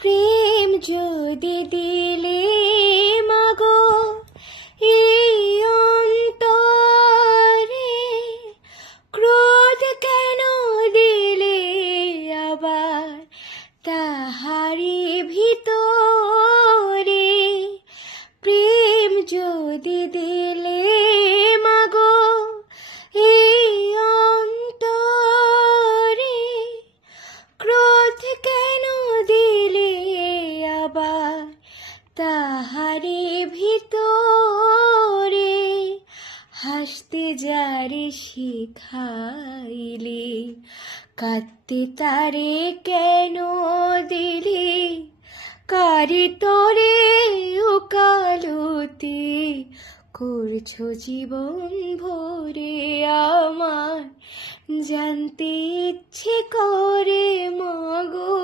প্রেম যদি দিলে মাগো এই অন্তরে, ক্রোধ কেন দিলে আবার তাহারি ভিতরে? প্রেম যদি দিলে মাগো এই অন্তরে, ক্রোধ কেন দিলে আবার তাহারি ভিতরে? হাসতে যারে শিখাইলে, কাঁদতে তারে কেন দিলি? কারি তরে ওকালতি করছো জীবন ভরে আমার, জানতে ইচ্ছে করে মাগো